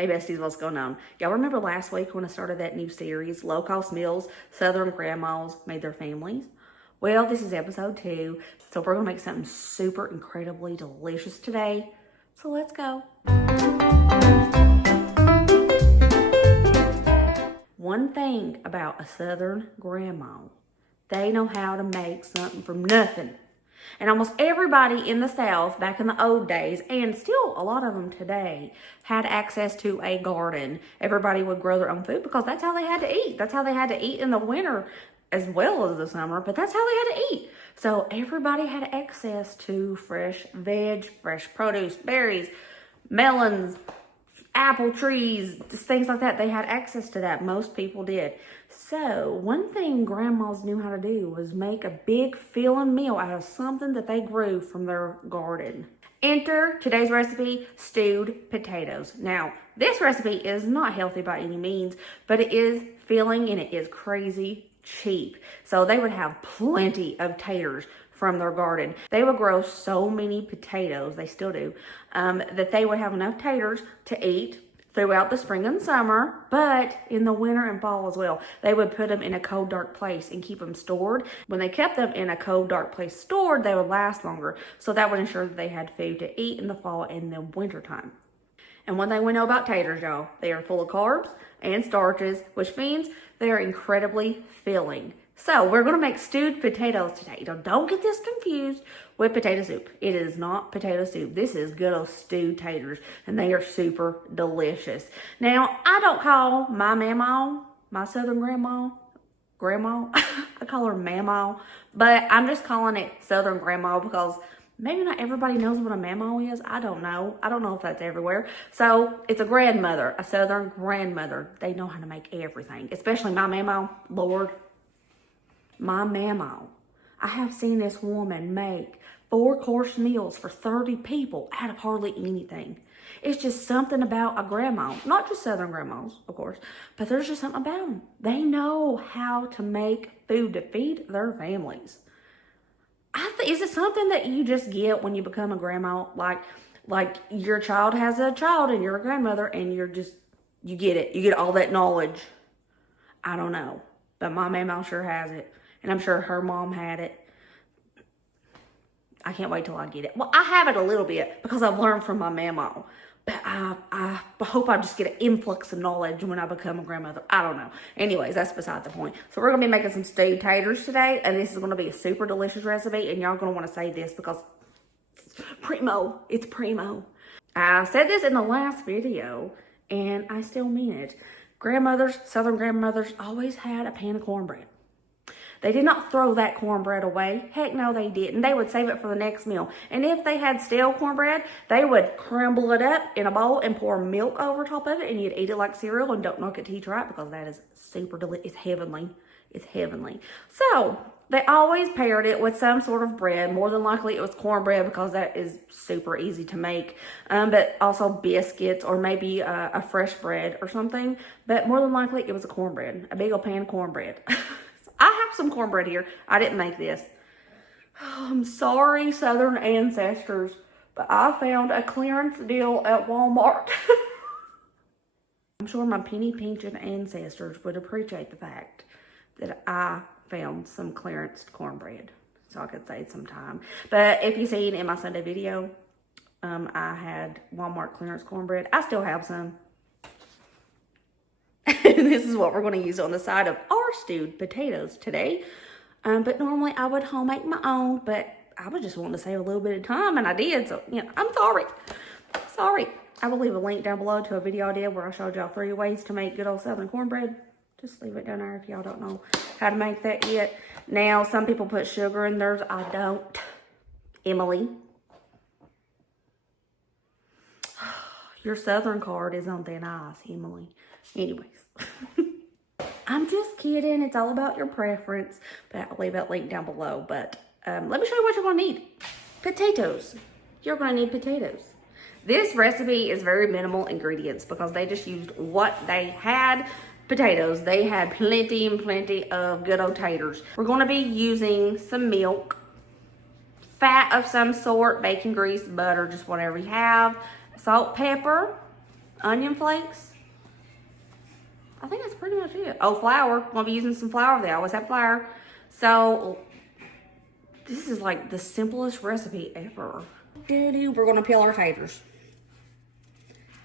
Hey besties, what's going on? Y'all remember last week when I started that new series, Low Cost Meals Southern Grandmas Made Their Families? Well, this is episode 2, so we're gonna make something super incredibly delicious today. So let's go. One thing about a Southern grandma, they know how to make something from nothing. And almost everybody in the South back in the old days, and still a lot of them today, had access to a garden. Everybody would grow their own food because that's how they had to eat. That's how they had to eat in the winter as well as the summer, but that's how they had to eat. So everybody had access to fresh veg, fresh produce, berries, melons, apple trees, just things like that. They had access to that. Most people did. So one thing grandmas knew how to do was make a big filling meal out of something that they grew from their garden. Enter today's recipe, stewed potatoes. Now, this recipe is not healthy by any means, but it is filling and it is crazy cheap. So they would have plenty of taters from their garden. They would grow so many potatoes, they still do, that they would have enough taters to eat throughout the spring and summer, but in the winter and fall as well. They would put them in a cold, dark place and keep them stored. When they kept them in a cold, dark place stored, they would last longer. So that would ensure that they had food to eat in the fall and the winter time. And one thing we know about taters, y'all, they are full of carbs and starches, which means they are incredibly filling. So we're going to make stewed potatoes today. Don't get this confused with potato soup. It is not potato soup. This is good old stewed taters, and they are super delicious. Now, I don't call my mama, my Southern grandma, I call her mama, but I'm just calling it Southern grandma because maybe not everybody knows what a mama is. I don't know. I don't know if that's everywhere. So it's a grandmother, a Southern grandmother. They know how to make everything, especially my mama, Lord. My mama, I have seen this woman make 4-course meals for 30 people out of hardly anything. It's just something about a grandma, not just Southern grandmas, of course, but there's just something about them. They know how to make food to feed their families. Is it something that you just get when you become a grandma? Like your child has a child and you're a grandmother and you get it. You get all that knowledge. I don't know, but my mama sure has it. And I'm sure her mom had it. I can't wait till I get it. Well, I have it a little bit because I've learned from my mama. But I hope I just get an influx of knowledge when I become a grandmother. I don't know. Anyways, that's beside the point. So we're going to be making some stewed taters today. And this is going to be a super delicious recipe. And y'all going to want to say this because it's primo. It's primo. I said this in the last video. And I still mean it. Grandmothers, Southern grandmothers, always had a pan of cornbread. They did not throw that cornbread away. Heck no, they didn't. They would save it for the next meal. And if they had stale cornbread, they would crumble it up in a bowl and pour milk over top of it, and you'd eat it like cereal. And don't knock it till you try it because that is super delicious. It's heavenly. It's heavenly. So they always paired it with some sort of bread. More than likely it was cornbread because that is super easy to make. But also biscuits or maybe a fresh bread or something. But more than likely it was a cornbread. A big old pan of cornbread. I have some cornbread here. I didn't make this. Oh, I'm sorry, Southern ancestors, but I found a clearance deal at Walmart. I'm sure my penny pinching ancestors would appreciate the fact that I found some clearance cornbread, so I could save some time. But if you've seen in my Sunday video, I had Walmart clearance cornbread. I still have some. This is what we're going to use on the side of our stewed potatoes today. But normally I would home make my own, but I was just wanting to save a little bit of time, and I did. So, I'm sorry. Sorry. I will leave a link down below to a video I did where I showed y'all 3 ways to make good old Southern cornbread. Just leave it down there if y'all don't know how to make that yet. Now, some people put sugar in theirs. I don't. Emily. Your Southern card is on thin ice, Emily. Anyways. I'm just kidding. It's all about your preference. But I'll leave that link down below. But let me show you what you're going to need. Potatoes. You're going to need potatoes. This recipe is very minimal ingredients because they just used what they had. Potatoes. They had plenty and plenty of good old taters. We're going to be using some milk, fat of some sort, bacon grease, butter, just whatever you have, salt, pepper, onion flakes. I think that's pretty much it. Oh, flour. We'll be using some flour. They always have flour. So this is like the simplest recipe ever. We're gonna peel our taters.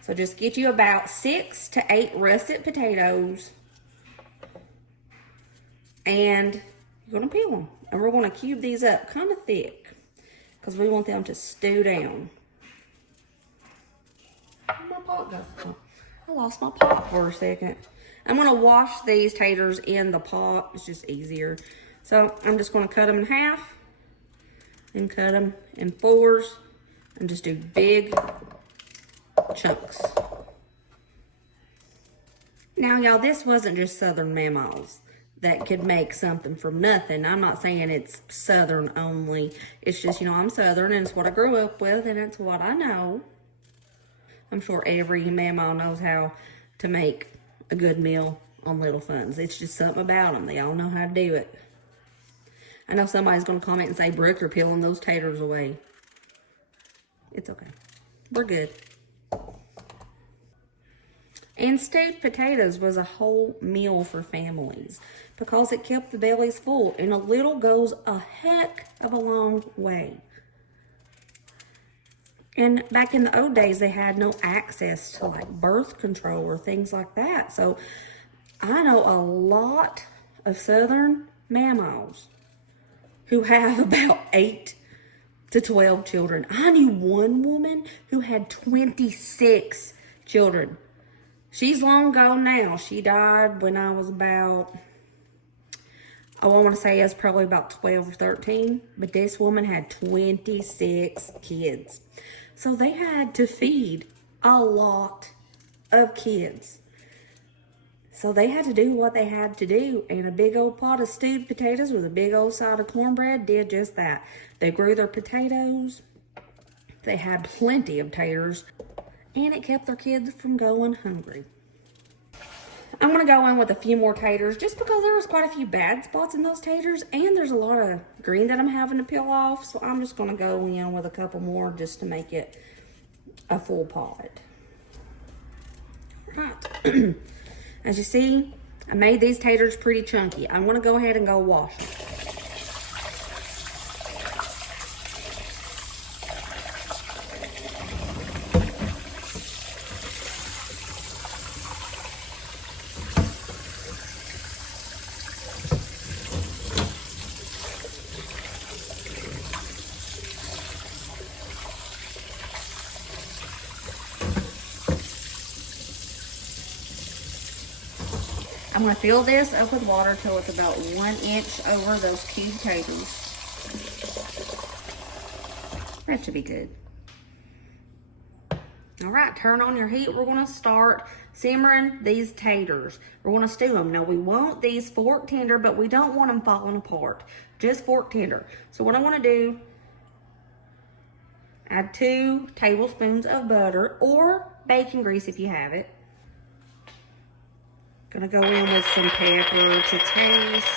So just get you about 6 to 8 russet potatoes. And you're gonna peel them. And we're gonna cube these up kind of thick because we want them to stew down. Where'd my pot go? I lost my pot for a second. I'm gonna wash these taters in the pot. It's just easier. So I'm just gonna cut them in half and cut them in 4s and just do big chunks. Now, y'all, this wasn't just Southern mammas that could make something from nothing. I'm not saying it's Southern only. It's just, you know, I'm Southern and it's what I grew up with and it's what I know. I'm sure every mama knows how to make a good meal on Little Funds. It's just something about them. They all know how to do it. I know somebody's going to comment and say, Brooke, you're peeling those taters away. It's okay. We're good. And stewed potatoes was a whole meal for families because it kept the bellies full, and a little goes a heck of a long way. And back in the old days, they had no access to like birth control or things like that. So I know a lot of Southern mammas who have about 8 to 12 children. I knew one woman who had 26 children. She's long gone now. She died when I was about, I want to say I was probably about 12 or 13. But this woman had 26 kids. So they had to feed a lot of kids. So they had to do what they had to do. And a big old pot of stewed potatoes with a big old side of cornbread did just that. They grew their potatoes. They had plenty of taters. And it kept their kids from going hungry. I'm going to go in with a few more taters just because there was quite a few bad spots in those taters. And there's a lot of green that I'm having to peel off. So I'm just going to go in with a couple more just to make it a full pot. All right. As you see, I made these taters pretty chunky. I'm going to go ahead and go wash them. I'm going to fill this up with water till it's about 1 inch over those cubed taters. That should be good. All right, turn on your heat. We're going to start simmering these taters. We're going to stew them. Now, we want these fork tender, but we don't want them falling apart. Just fork tender. So what I want to do, add 2 tablespoons of butter or bacon grease if you have it. Gonna go in with some pepper to taste.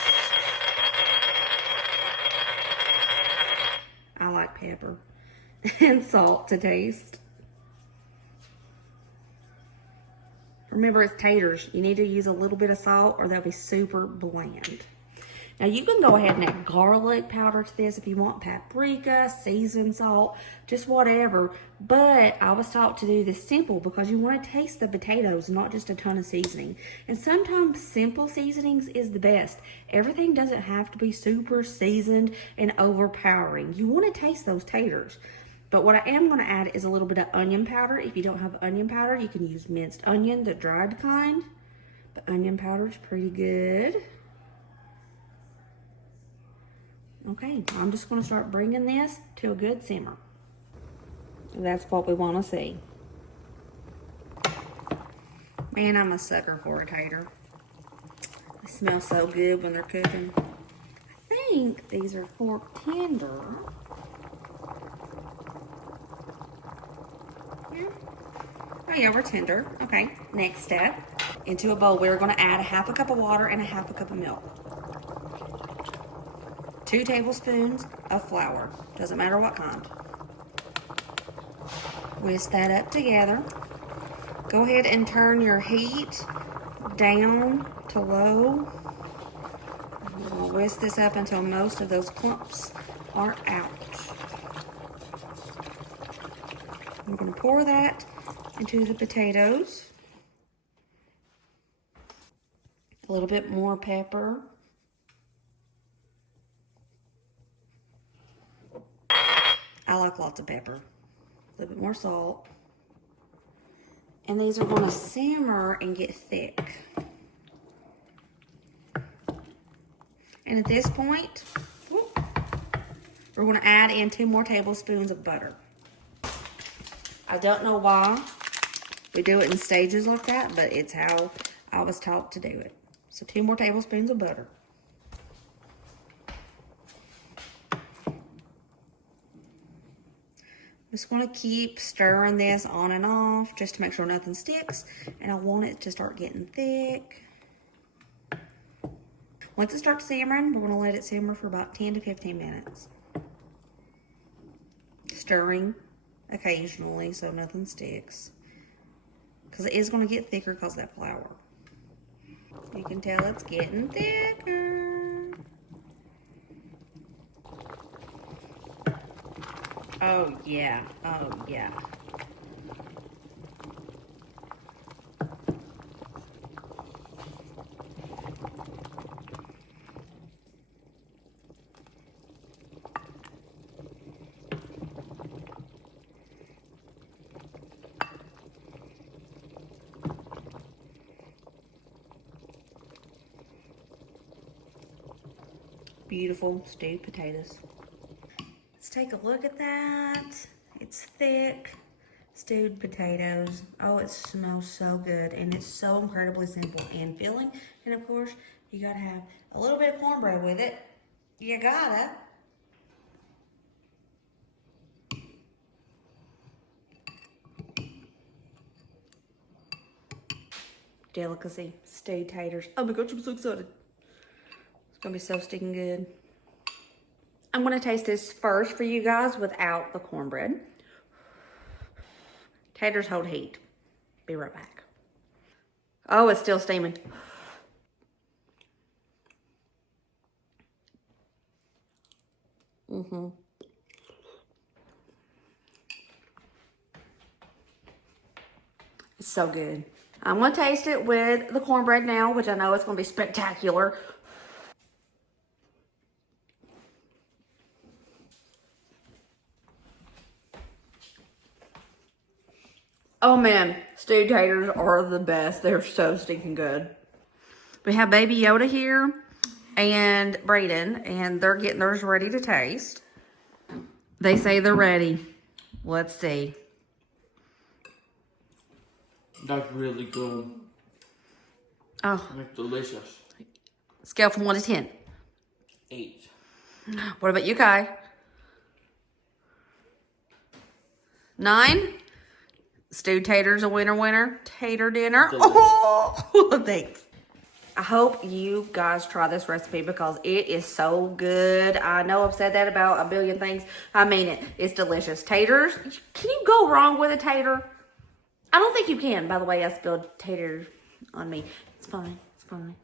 I like pepper. And salt to taste. Remember, it's taters. You need to use a little bit of salt or they'll be super bland. Now, you can go ahead and add garlic powder to this if you want, paprika, seasoned salt, just whatever. But I was taught to do this simple because you want to taste the potatoes, not just a ton of seasoning. And sometimes simple seasonings is the best. Everything doesn't have to be super seasoned and overpowering. You want to taste those taters. But what I am going to add is a little bit of onion powder. If you don't have onion powder, you can use minced onion, the dried kind. But onion powder is pretty good. Okay, I'm just going to start bringing this to a good simmer. That's what we want to see. Man, I'm a sucker for a tater. They smell so good when they're cooking. I think these are fork tender. Yeah. Oh yeah, we're tender. Okay, next step. Into a bowl, we're going to add 1/2 cup of water and 1/2 cup of milk. 2 tablespoons of flour. Doesn't matter what kind. Whisk that up together. Go ahead and turn your heat down to low. We'll whisk this up until most of those clumps are out. I'm going to pour that into the potatoes. A little bit more pepper. I like lots of pepper. A little bit more salt. And these are going to simmer and get thick. And at this point, we're going to add in 2 more tablespoons of butter. I don't know why we do it in stages like that, but it's how I was taught to do it. So 2 more tablespoons of butter. I'm just going to keep stirring this on and off just to make sure nothing sticks. And I want it to start getting thick. Once it starts simmering, we're going to let it simmer for about 10 to 15 minutes. Stirring occasionally so nothing sticks. Because it is going to get thicker because of that flour. You can tell it's getting thicker. Oh yeah, oh yeah. Beautiful stewed potatoes. Let's take a look at that. It's thick stewed potatoes. Oh, it smells so good, and it's so incredibly simple and filling. And of course, you gotta have a little bit of cornbread with it. You gotta. Delicacy, stewed taters. Oh my gosh, I'm so excited. It's gonna be so stinking good. I'm gonna taste this first for you guys without the cornbread. Taters hold heat. Be right back. Oh, it's still steaming. It's so good. I'm gonna taste it with the cornbread now, which I know it's gonna be spectacular. Oh man, stewed taters are the best. They're so stinking good. We have Baby Yoda here and Brayden, and they're getting theirs ready to taste. They say they're ready. Let's see. That's really good. Oh. It's delicious. Scale from 1 to 10. 8. What about you, Kai? 9? Stewed taters a winner. Tater dinner. Oh, thanks. I hope you guys try this recipe because it is so good. I know I've said that about a billion things. I mean it. It's delicious. Taters. Can you go wrong with a tater? I don't think you can. By the way, I spilled tater on me. It's fine. It's fine.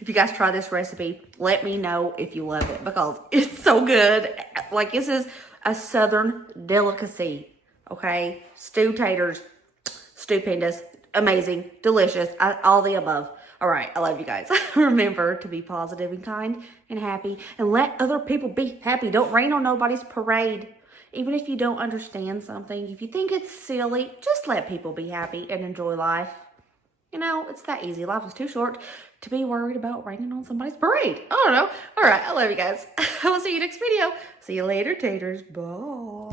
If you guys try this recipe, let me know if you love it because it's so good. Like, this is a Southern delicacy. Okay? Stewed taters. Stupendous. Amazing. Delicious. All the above. All right, I love you guys. Remember to be positive and kind and happy and let other people be happy. Don't rain on nobody's parade. Even if you don't understand something, if you think it's silly, just let people be happy and enjoy life. You know, it's that easy. Life is too short to be worried about raining on somebody's parade. I don't know. All right, I love you guys. I will see you next video. See you later, taters. Bye.